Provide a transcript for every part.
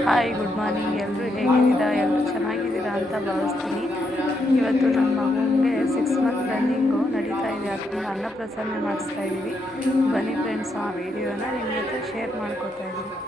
Hi, good morning. ಎಲ್ಲರೂ ಹೇಗಿದ್ದೀರಾ? ಎಲ್ಲರೂ ಚೆನ್ನಾಗಿದ್ದೀರಾ ಅಂತ ಭಾವಿಸ್ತೀನಿ. ಇವತ್ತು ನನ್ನ ಮಗುವಿಗೆ 6 ಮಂತ್ ರನ್ನಿಂಗು ನಡೀತಾ ಇದೆ. ಅದರಿಂದ ಅನ್ನಪ್ರಸನ್ನ ಮಾಡಿಸ್ತಾ ಇದ್ದೀವಿ. ಬನ್ನಿ ಫ್ರೆಂಡ್ಸ್, ಆ ವಿಡಿಯೋನ ನಿಮ್ಮ ಜೊತೆ ಶೇರ್ ಮಾಡ್ಕೋತಾ ಇದ್ದೀನಿ.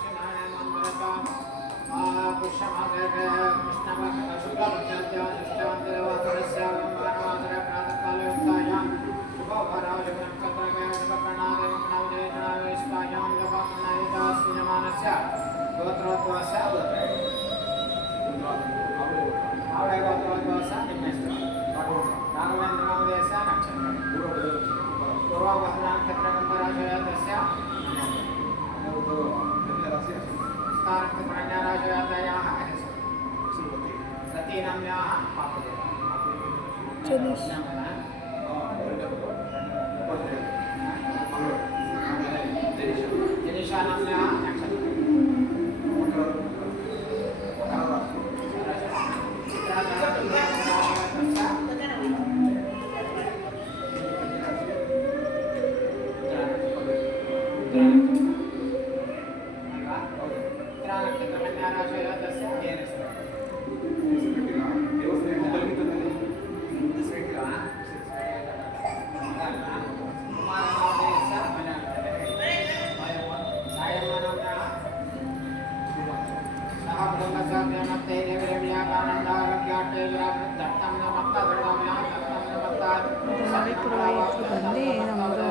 ಪುರೋಹಿತರು ಬಂದು ನಮ್ಮದು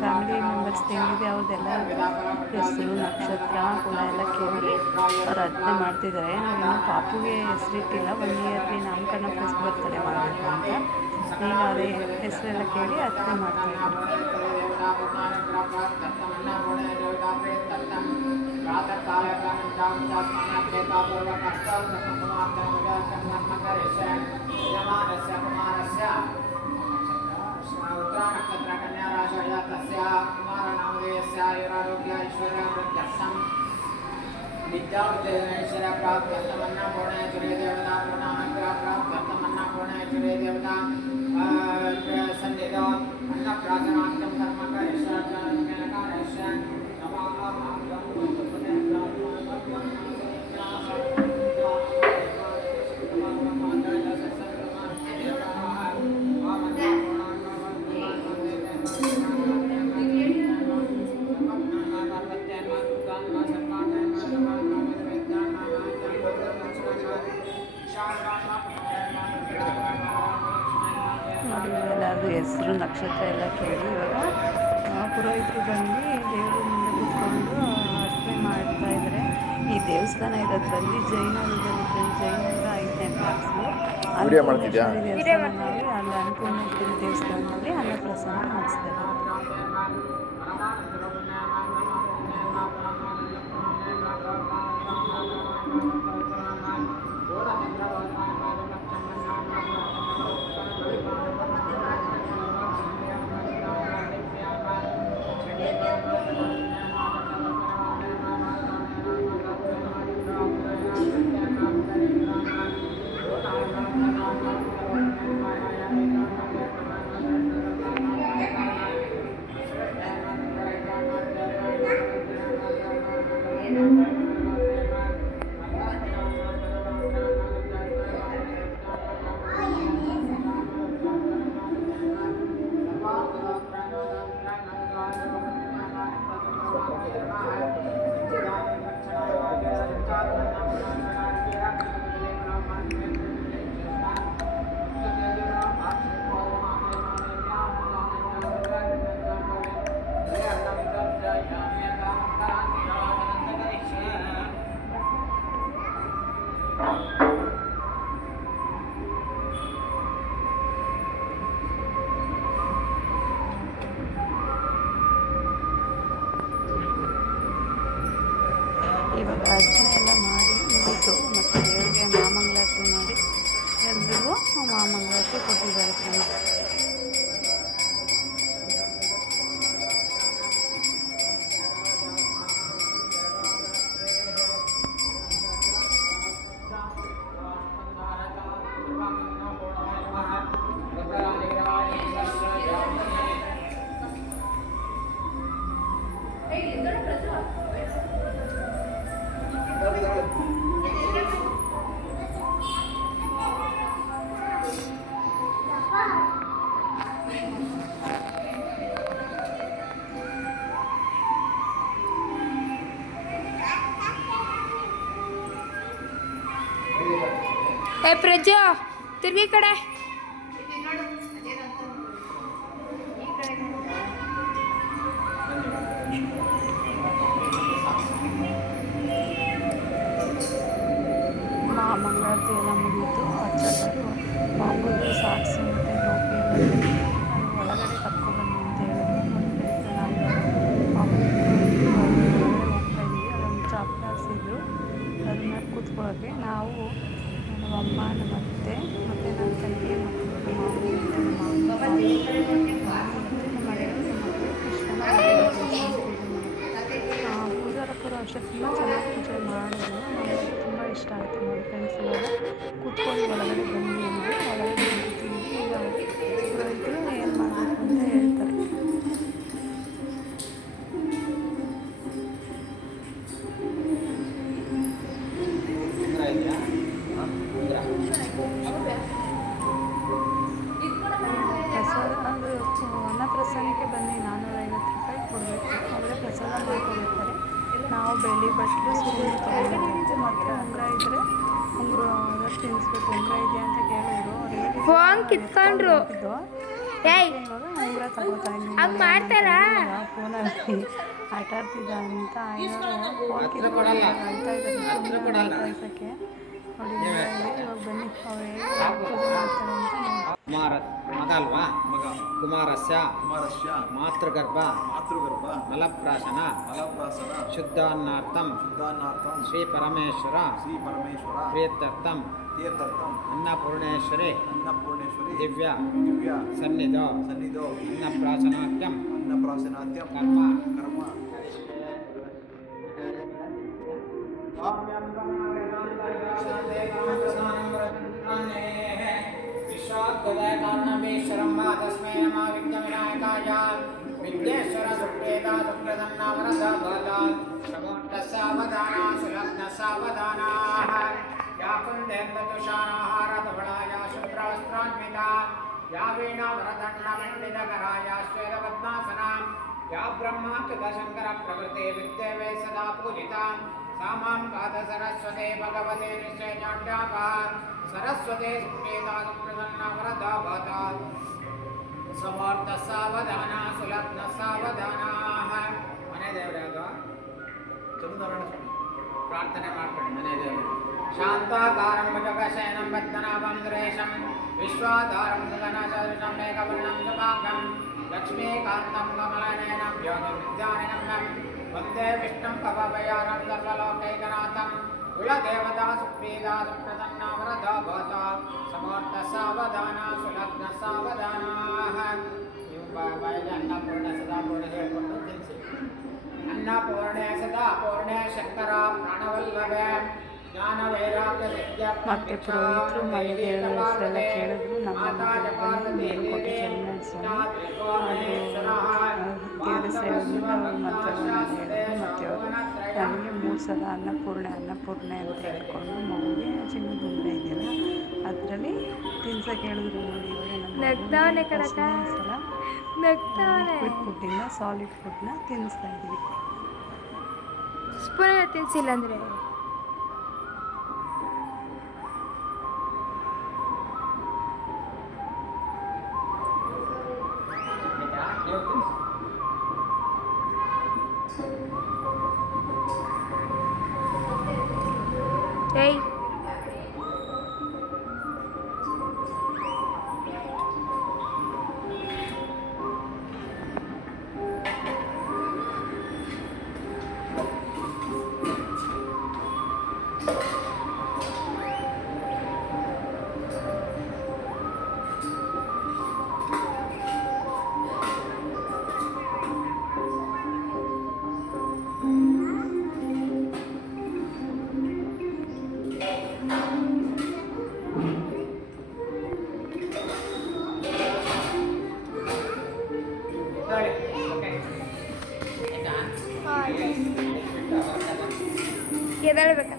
ಫ್ಯಾಮಿಲಿ ಮೆಂಬರ್ಸ್ ಏನಿದೆ ಅವ್ರದ್ದೆಲ್ಲ ಹೆಸರು ನಕ್ಷತ್ರ ಕೂಡ ಎಲ್ಲ ಕೇಳಿ ಅವ್ರು ಅರ್ಚನೆ ಮಾಡ್ತಿದ್ದಾರೆ. ನಾವಿನ್ನು ಪಾಪುಗೆ ಹೆಸರಿಟ್ಟಿಲ್ಲ. 1 ಇಯರ್ಲಿ ನಾಮಕರಣ ಪ್ಲಸ್ ಬರ್ತಡೇ ಮಾಡಬೇಕು ಅಂತ ಈಗ ಅದೇ ಹೆಸರೆಲ್ಲ ಕೇಳಿ ಅರ್ಚನೆ ಮಾಡ್ತಾಯಿದ್ದಾರೆ. ನೋಡಿ, ಎಲ್ಲರದು ಹೆಸರು ನಕ್ಷತ್ರ ಎಲ್ಲ ಕೇಳಿ ಇವಾಗ ಪುರೋಹಿತರು ಬಂದು ದೇವ್ರ ಮುಂದೆ ಕೂತ್ಕೊಂಡು ಅರ್ಚನೆ ಮಾಡ್ತಾ ಇದ್ದಾರೆ. ಈ ದೇವಸ್ಥಾನ ಇರೋದು ಬಂದು ಜೈನವರದಲ್ಲಿ, ಜೈನರ 5ನೇ ಕ್ಲಾಸು ಅಲ್ಲಿ ದೇವಸ್ಥಾನದಲ್ಲಿ, ಅಲ್ಲಿ ಅನ್ನಪೂರ್ಣೇಶ್ವರಿ ದೇವಸ್ಥಾನದಲ್ಲಿ ಅನ್ನಪ್ರಸನ್ನ ಮಾಡಿಸ್ತಾರೆ. ಇವಾಗ ಅರ್ಚನೆ ಎಲ್ಲ ಮಾಡಿ ಮುಗೀತು. ಮತ್ತು ದೇವರಿಗೆ ಮಹಾಮಂಗಳಾರತಿ ಮಾಡಿ ಎಲ್ರಿಗೂ ಮಹಾಮಂಗಳಾರತಿ ಕೊಟ್ಟಿದ್ದಾರೆ ಫ್ರೆಂಡ್ಸ್. ಏ ಪ್ರಜ್ಜು ತಿರ್ಗಿ ಕಡೆ ಮಂಗಳಾರತಿ ಎಲ್ಲ ಮುಗೀತು. ಅರ್ಚಕರು ಬಾಬುಗೆ ಸಾಕ್ಸು ಮತ್ತು ಟೋಪಿ ಎಲ್ಲ ತೆಗೆದು ಒಳಗಡೆ ಕರ್ಕೊಬನ್ನಿ ಅಂತ ಹೇಳಿದ್ರು. ನೋಡಿ ಫ್ರೆಂಡ್ಸ್, ನಾವು ಬಾಬು ಒಳಗಡೆ ಹೋಗ್ತಾ ಇದ್ದೀವಿ. ಅಲ್ಲೊಂದು ಚಾಪೆ ಹಾಕ್ಸಿದ್ರು, ಅದನ್ನ ಕೂತ್ಕೊಳ್ಳೋಕ್ಕೆ. ನಾವು ನಮ್ಮ ಅಮ್ಮ, ನಮ್ಮ ಅತ್ತೆ ಮತ್ತು ನನ್ನ ತಂಗಿ ಮತ್ತು ನಮ್ಮ ಮಾಮಿ ಮತ್ತು ನಮ್ಮ ಅಮ್ಮ ಮತ್ತು ನಮ್ಮ ಮನೆಯವರು ನಮ್ಮ ಮಕ್ಕಳು ಕೃಷ್ಣನ ಪೂಜಾರಪ್ಪರು ಅಷ್ಟೇ ತುಂಬ ಚೆನ್ನಾಗಿ ಪೂಜೆ ಮಾಡಿದ್ರು. ನಮಗೆ ತುಂಬ ಇಷ್ಟ ಆಯಿತು ನೋಡಿ ಫ್ರೆಂಡ್ಸ್. ಇವಾಗ ಕೂತ್ಕೊಂಡು ಒಳಗಡೆ ಬಂದು ಒಳಗಡೆ ಕೂತಿದ್ವಿ. ಈಗ ಪುರೋಹಿತರು ಏನು ಮಾಡಬೇಕು ಅಂತ ಹೇಳ್ತಾರೆ. ಪ್ರಸಾದ ಅದು ಅನ್ನಪ್ರಸನ್ನಕ್ಕೆ ಬಂದು 450 ರೂಪಾಯಿ ಕೊಡಬೇಕು. ಅವರೇ ಪ್ರಸಾದ ಮಾಡ್ಕೊಳ್ತಾರೆ. ನಾವು ಬೆಳ್ಳಿ ಬಟ್ಟಲು ಸ್ಪೂನ್ ತೊಗೊಳ್ಬೇಕು. ಮತ್ತು ಉಂಗುರ ಇದ್ದರೆ ಉಂಗುರ ಅದಕ್ಕೆ ತಿನ್ನಿಸ್ಬೇಕು. ಉಂಗುರ ಇದೆ ಅಂತ ಕೇಳಿದ್ರು. ಅವ್ರು ಫೋನ್ ಕಿತ್ಕೊಂಡ್ರು. ಏಯ್ ಇವಾಗ ಉಂಗುರ ತಗೋತಾ ಹಂಗೆ ಮಾಡ್ತಾರಾ? ಫೋನಲ್ಲಿ ಆಟ ಆಡ್ತಿದ್ದ ಅಂತ ಇವರು ಫೋನ್ ಕಿತ್ಕೊಳ್ಳಲ್ಲ ಅಂತ ಇದ್ದಾರೆ ಕಳ್ಸೋಕ್ಕೆ. ನೋಡಿ ಇವಾಗ ಬನ್ನಿ ಅವ್ರು ಹೇಗೆ ಪೂಜೆ ಮಾಡ್ತಾರೆ ಅಂತ. ಮಗ ಅಲ್ವಾ? ಮಗ ಕುಮಾರಸ್ಯ ಮಾತೃಗರ್ಭ ಮಲಪ್ರಾಶನ ಶುದ್ಧಾನ್ನಾರ್ಥಂ ಶ್ರೀ ಪರಮೇಶ್ವರ ಪ್ರೀತ್ಯರ್ಥಂ ಅನ್ನಪೂರ್ಣೇಶ್ವರಿ ದಿವ್ಯ ಸನ್ನಿಧೋ ಅನ್ನಪ್ರಾಶನಾತ್ಯಂ ಕರ್ಮ विश्वाद्वैकारणमेश्वरं वा तस्मै नमः विघ्नविनायकाय विघ्नेश्वर सुप्रेता सुप्रसन्नावरदभता प्रमोक्तसावधाना सुलग्नसावधानाः या कुन्देन्दुषाणाहारधवळाय शुभ्रवस्त्रान्विता या वीणावरदण्डमण्डितकराय श्वेतपद्मासना या ब्रह्माच्युतशङ्करप्रभृते विद्येवे सदा पूजिता सा मां गाथ सरस्वते भगवते निश्चयजाड्यापः सरस्वते सुप्रेता सुप्रसन्ना वरदा भाता समर्थ सावधाना सुलग्न सावधानाः ಮನೆ ದೇವರೇ ಅದು ಚಂದ್ರನಾರಾಯಣ ಸ್ವಾಮಿ ಪ್ರಾರ್ಥನೆ ಮಾಡ್ಕೊಳ್ಳಿ. ಮನೆ ದೇವರು ಶಾಂತಾಕಾರಂ ಭುಜಗಶಯನಂ ಪದ್ಮನಾಭಂ ಸುರೇಶಂ ವಿಶ್ವಾಧಾರಂ ಗಗನಸದೃಶಂ ಮೇಘವರ್ಣಂ ಶುಭಾಂಗಂ ಲಕ್ಷ್ಮೀಕಾಂತಂ ಕಮಲನಯನಂ ಯೋಗವಿದ್ಯಾನಯನಂ ವಂದೇ ವಿಷ್ಣುಂ ಭವಭಯಾನಂ ಸರ್ವಲೋಕೈಕನಾಥಂ ಕುಲದೇವತಾ ಸುಪ್ರೀತಾ ಸುಪ್ರಸನ್ನಾ ವರದಾ ಭಾತಾ ಸಮರ್ಥ ಸಾವಧಾನ ಸುಲಗ್ನ ಸಾವಧಾನಾಃ. ನೀವು ಬಾಯಲ್ಲಿ ಅನ್ನಪೂರ್ಣ ಸದಾ ಪೂರ್ಣ ಹೇಳ್ಕೊಂಡು ತಿನ್ನಿಸಿ. ಅನ್ನಪೂರ್ಣೆ ಸದಾ ಪೂರ್ಣೆ ಶಂಕರ ಪ್ರಾಣವಲ್ಲಭೆ ಜ್ಞಾನ ವೈರಾಗ್ಯ ವಿದ್ಯ ಮತ್ತು ಪುರೋಹಿತರು ಮನೆ ದೇವರ ಹೆಸರೆಲ್ಲ ಕೇಳಿದ್ರು. ನಮ್ಮ ಬಂದು ಮೇಲುಕೋಟೆ ಚನ್ನಸ್ವಾಮಿ ದೇವರ ಸೇವೆಯಿಂದ ಅವರು ಮಂತ್ರವನ್ನು ಹೇಳಿದ್ರು. ಮತ್ತು ಅವರು ನನಗೆ 3 ಸಲ ಅನ್ನಪೂರ್ಣೆ ಅಂತ ಹೇಳ್ಕೊಂಡು ಮಗುವಿಗೆ ಚಿನ್ನದ ಉಂಗುರ ಇದೆಯಲ್ಲ ಅದರಲ್ಲಿ ತಿನ್ಸಕ್ಕೆ ಹೇಳಿದ್ರು. ನೋಡಿ ಇವಾಗ ಸಲ ಲಿಕ್ವಿಡ್ ಫುಡ್ಡಿಂದ ಸಾಲಿಡ್ ಫುಡ್ನ ತಿನ್ನಿಸ್ತಾ ಇದ್ದೀವಿ. ಸ್ಪೂನ್ ತಿನ್ಸಿಲ್ಲ ಅಂದರೆ ಏಯ್ ಎದ್ದೇಳ್ಬೇಕ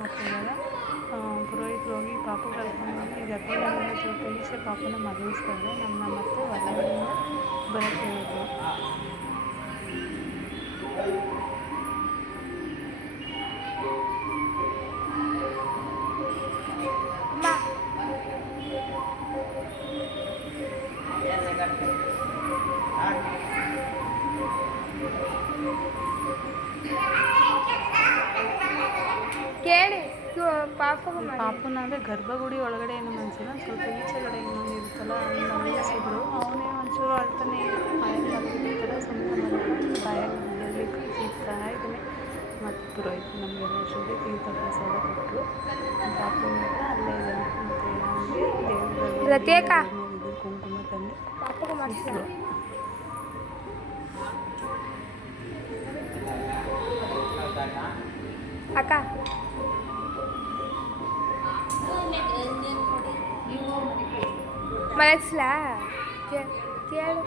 ಮತ್ತು ಇವಾಗ ಪುರೋಹಿತರು ಹೋಗಿ ಪಾಪು ಕರ್ಕೊಂಡೋಗಿ ಗರ್ಭಗುಡಿಯಿಂದ ಸ್ವಲ್ಪ ಈಚೆ ಪಾಪನ ಮಲಗಿಸ್ತಾರೆ. ನಮ್ಮನ್ನ ಮತ್ತೆ ಹೊರಗಡೆಯಿಂದ ಬರೋಕ್ಕೆ ಹೇಳಿದ್ರು. ಅಮ್ಮ ಕೇಳಿ ಪಾಪಗೂ ಮಾಡಿ. ಪಾಪುನ ಅಂದರೆ ಗರ್ಭಗುಡಿ ಒಳಗಡೆ ಏನು ಮನಸ್ಸಿಲ್ಲ, ಸ್ವಲ್ಪ ಈಚೆಗಡೆ ಇನ್ನೊಂದು ಇರುತ್ತಲ್ಲ ಅಲ್ಲಿ ಮಲಗಿಸಿದ್ರು. ಅವನೇ ಒಂಚೂರು ಅಳ್ತಾನೆ ಬಾಯಲ್ಲಿ ಮಲಗಿರ್ತಾರೆ, ಸುಮ್ಮನೆ ಮಲಗಿ ಬಾಯಲ್ಲಿ ಮಲಗಿ ಕಳಿಸಿರ್ತಾ ಇದ್ದಾನೆ. ಮತ್ತು ಪುರೋಹಿತರು ನಮಗೆಲ್ಲ ಶುದ್ಧ ತೀರ್ಥ ಪ್ರಸಾದ ಕೊಟ್ಟರು. ಪಾಪು ಅಲ್ಲೇ ಇದ್ದಾನೆ. ಮತ್ತು ಅವನಿಗೆ ಪ್ರತ್ಯೇಕ ದೇವರ ಕುಂಕುಮ ತಂದು ಪಾಪಗೂ ಮಾಡಿಸಿದ್ರು. ಅಕ್ಕ ಮಲಗಿಸ್ಲಾ ಕೇಳು.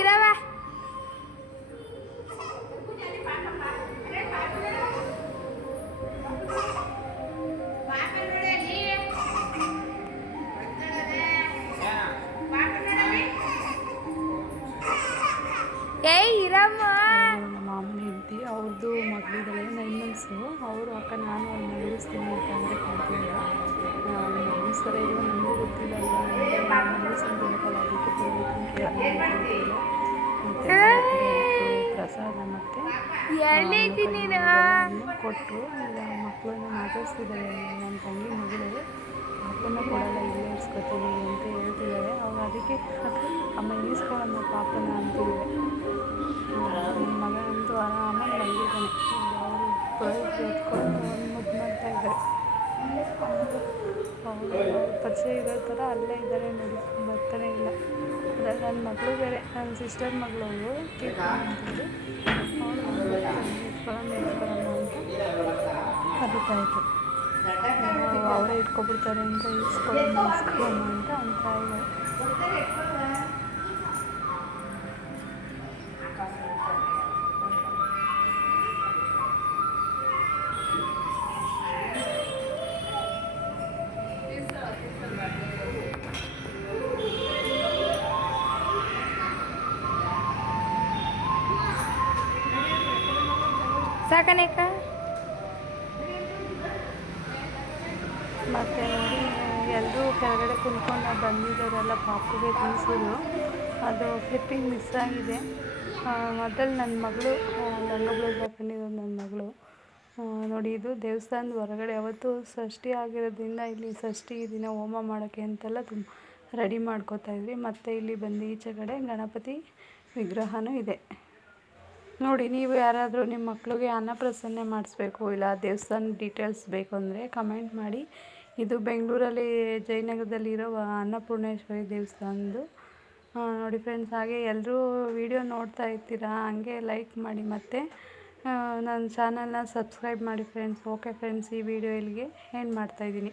ಇರವ ಇರಮ್ಮ. ನಮ್ಮ ಮಾಮನ ಹೆಂಡತಿ ಅವ್ರದ್ದು ಮಗಳಿದ್ದಾಳೆ 9 ಮಂತ್ಸು. ಅವರು ಅಕ್ಕ ನಾನು ಅವ್ರು ಮಲಗಿಸ್ತೀನಿ ಅಂತ ಅಂದರೆ ಕೇಳ್ತಿಲ್ಲ. ಅವ್ರು ಮಲಗಿಸ್ತಾರೆ ಇಲ್ವ ನನಗೂ ಗೊತ್ತಿಲ್ಲ ಅಲ್ವಾ, ಮಲಗಿಸಂತ ಹೇಳ್ಕಲ್ಲ, ಅದಕ್ಕೆ ಕೇಳ್ತಿಲ್ಲ. ಮತ್ತು ಪ್ರಸಾದ ಮತ್ತು ಕೊಟ್ಟು ಈಗ ಮಕ್ಕಳನ್ನ ಮಾತಾಡಿಸ್ತಿದ್ದಾರೆ. ನನ್ನ ತಂಗಿ ಮಗಳು ಪಾಪನ ಕೊಡಲ್ಲ, ಇಲ್ಲೇ ಇರಿಸ್ಕೊತೀನಿ ಅಂತ ಹೇಳ್ತಿದ್ದಾರೆ. ಅವ್ರು ಅದಕ್ಕೆ ಅಮ್ಮ ಈಸ್ಕೊಳ್ಳಮ್ಮ ಪಾಪನ ಅಂತಿದ್ದಾರೆ. ನನ್ನ ಮಗ ಅಂತೂ ಆರಾಮಾಗಿ ಮಲಗಿದ್ದಾನೆ. ಅವರು ಪುರೋಹಿತರು ಎತ್ಕೊಂಡು ಮುದ್ದು ಮಾಡ್ತಾಯಿದ್ದಾರೆ. ಅವರು ಪರಿಚಯ ಇರೋ ಥರ ಅಲ್ಲೇ ಇದ್ದಾರೆ ನೋಡಿ, ಬರ್ತಾನೆ ಇಲ್ಲ. ಅದ್ರಲ್ಲಿ ನನ್ನ ಮಗಳು ಬೇರೆ, ನನ್ನ ಸಿಸ್ಟರ್ ಮಗಳು ಅವರು ಅಂತಿದ್ರು. ಅವಳು ಎತ್ಕೊಳ್ಳಮ್ಮ ಅಂತ ಕರೀತಾಯಿದ್ರು. ಅವರೇ ಇಟ್ಕೊಬಿಡ್ತಾರೆ ಅಂತ ಇಸ್ಕೊಳ್ಳಮ್ಮ ಅಂತ ಅಂತ ಇದ್ದಾರೆ. ಸಾಕನೇಕ ಮತ್ತು ನೋಡಿ ಎಲ್ಲರೂ ಕೆಳಗಡೆ ಕುಂತ್ಕೊಂಡು ಬಂದಿದ್ದವರೆಲ್ಲ ಪಾಪುಗೆ ತಿನ್ನಿಸಿದ್ರು. ಅದು ಕ್ಲಿಪ್ಪಿಂಗ್ ಮಿಸ್ ಆಗಿದೆ. ಮೊದಲು ನನ್ನ ಮಗಳು ಲಂಗ ಬ್ಲೌಸ್ ಹಾಕೊಂಡಿರೋದು ನನ್ನ ಮಗಳು. ನೋಡಿ ಇದು ದೇವಸ್ಥಾನದ ಹೊರಗಡೆ ಅವತ್ತು ಷಷ್ಠಿ ಆಗಿರೋದ್ರಿಂದ ಇಲ್ಲಿ ಷಷ್ಠಿ ದಿನ ಹೋಮ ಮಾಡೋಕ್ಕೆ ಅಂತೆಲ್ಲ ರೆಡಿ ಮಾಡ್ಕೋತಾಯಿದ್ವಿ. ಮತ್ತು ಇಲ್ಲಿ ಬಂದು ಈಚೆ ಕಡೆ ಗಣಪತಿ ವಿಗ್ರಹವೂ ಇದೆ. ನೋಡಿ, ನೀವು ಯಾರಾದರೂ ನಿಮ್ಮ ಮಕ್ಕಳಿಗೆ ಅನ್ನಪ್ರಸನ್ನ ಮಾಡಿಸ್ಬೇಕು, ಇಲ್ಲ ದೇವಸ್ಥಾನ ಡೀಟೇಲ್ಸ್ ಬೇಕು ಅಂದರೆ ಕಮೆಂಟ್ ಮಾಡಿ. ಇದು ಬೆಂಗಳೂರಲ್ಲಿ ಜಯನಗರದಲ್ಲಿರೋ ಅನ್ನಪೂರ್ಣೇಶ್ವರಿ ದೇವಸ್ಥಾನದ್ದು. ನೋಡಿ ಫ್ರೆಂಡ್ಸ್, ಹಾಗೆ ಎಲ್ಲರೂ ವಿಡಿಯೋ ನೋಡ್ತಾ ಇರ್ತೀರಾ, ಹಂಗೆ ಲೈಕ್ ಮಾಡಿ ಮತ್ತು ನನ್ನ ಚಾನಲ್ನ ಸಬ್ಸ್ಕ್ರೈಬ್ ಮಾಡಿ ಫ್ರೆಂಡ್ಸ್. ಓಕೆ ಫ್ರೆಂಡ್ಸ್, ಈ ವಿಡಿಯೋ ಇಲ್ಲಿಗೆ ಎಂಡ್ ಮಾಡ್ತಾಯಿದ್ದೀನಿ.